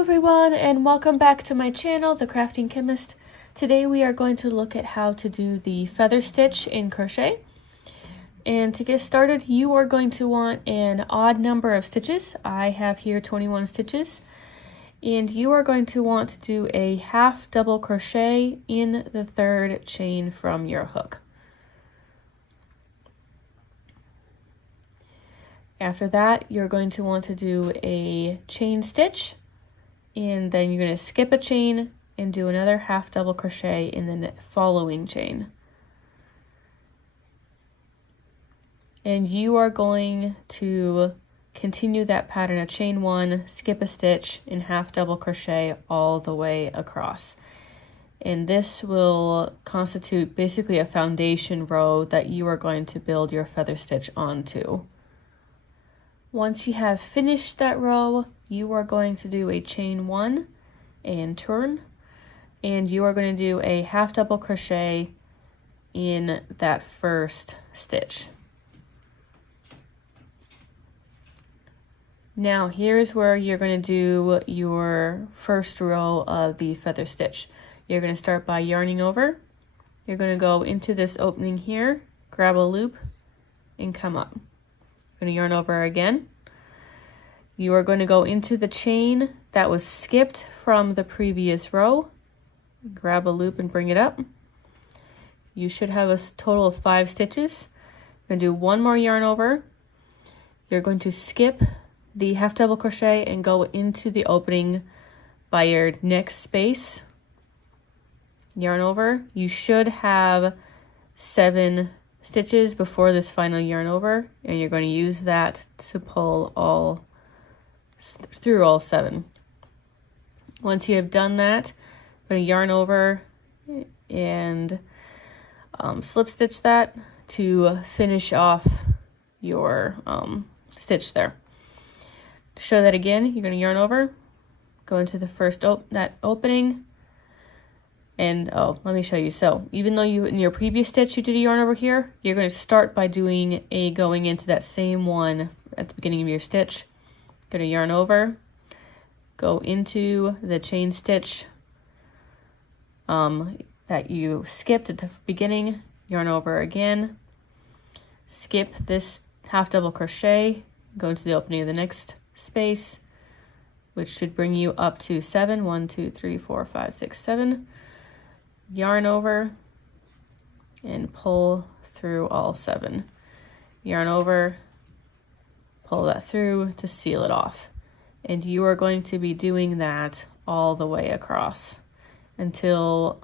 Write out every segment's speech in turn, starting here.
Hello everyone, and welcome back to my channel, The Crafting Chemist. Today we are going to look at how to do the feather stitch in crochet. And to get started, you are going to want an odd number of stitches. I have here 21 stitches. And you are going to want to do a half double crochet in the third chain from your hook. After that, you're going to want to do a chain stitch, and then you're going to skip a chain and do another half double crochet in the following chain. And you are going to continue that pattern of chain one, skip a stitch, and half double crochet all the way across. And this will constitute basically a foundation row that you are going to build your feather stitch onto. Once you have finished that row, you are going to do a chain one and turn, and you are going to do a half double crochet in that first stitch. Now here's where you're going to do your first row of the feather stitch. You're going to start by yarning over. You're going to go into this opening here, grab a loop, and come up. You're going to yarn over again. You are going to go into the chain that was skipped from the previous row. Grab a loop and bring it up. You should have a total of 5 stitches. You're going to do one more yarn over. You're going to skip the half double crochet and go into the opening by your next space. Yarn over. You should have 7 stitches before this final yarn over, and you're going to use that to pull through all 7. Once you have done that, I'm going to yarn over and slip stitch that to finish off your stitch there. To show that again, you're going to yarn over, go into the first that opening, and let me show you. So even though you in your previous stitch you did a yarn over here, you're going to start by doing going into that same one at the beginning of your stitch. Going to yarn over, go into the chain stitch that you skipped at the beginning, yarn over again, skip this half double crochet, go into the opening of the next space, which should bring you up to 7. 1, 2, 3, 4, 5, 6, 7. Yarn over and pull through all 7. Yarn over, pull that through to seal it off. And you are going to be doing that all the way across until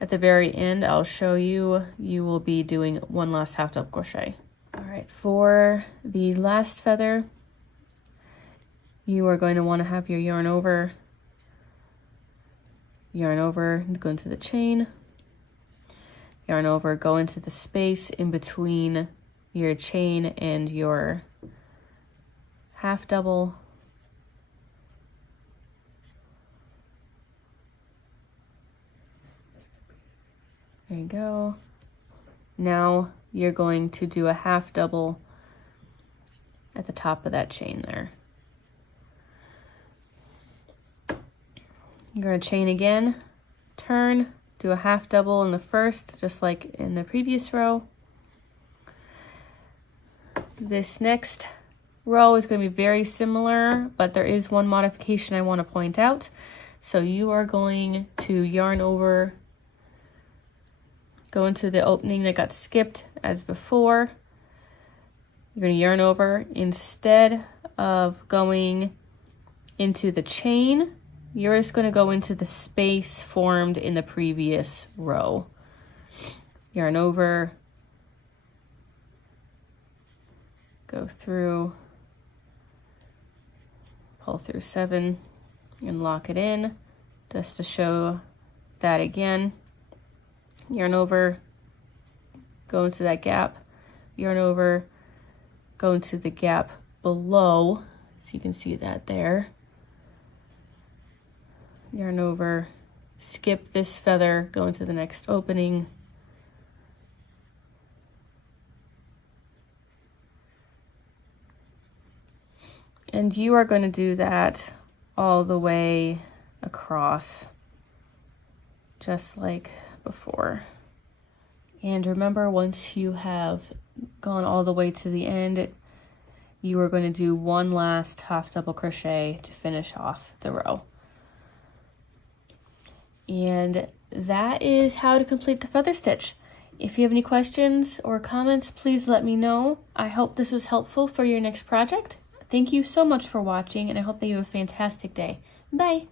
at the very end I'll show you, you will be doing one last half double crochet. All right, for the last feather, you are going to want to have your yarn over, go into the chain, yarn over, go into the space in between your chain and your half double, there you go. Now you're going to do a half double at the top of that chain there. You're going to chain again, turn, do a half double in the first, just like in the previous row. This next row is going to be very similar, but there is one modification I want to point out. So you are going to yarn over, go into the opening that got skipped as before. You're going to yarn over. Instead of going into the chain, you're just going to go into the space formed in the previous row. Yarn over, go through, pull through 7 and lock it in, just to show that again. Yarn over, go into that gap, yarn over, go into the gap below, so you can see that there. Yarn over, skip this feather, go into the next opening, and you are going to do that all the way across, just like before. And remember, once you have gone all the way to the end, you are going to do one last half double crochet to finish off the row. And that is how to complete the feather stitch. If you have any questions or comments, please let me know. I hope this was helpful for your next project. Thank you so much for watching, and I hope that you have a fantastic day. Bye!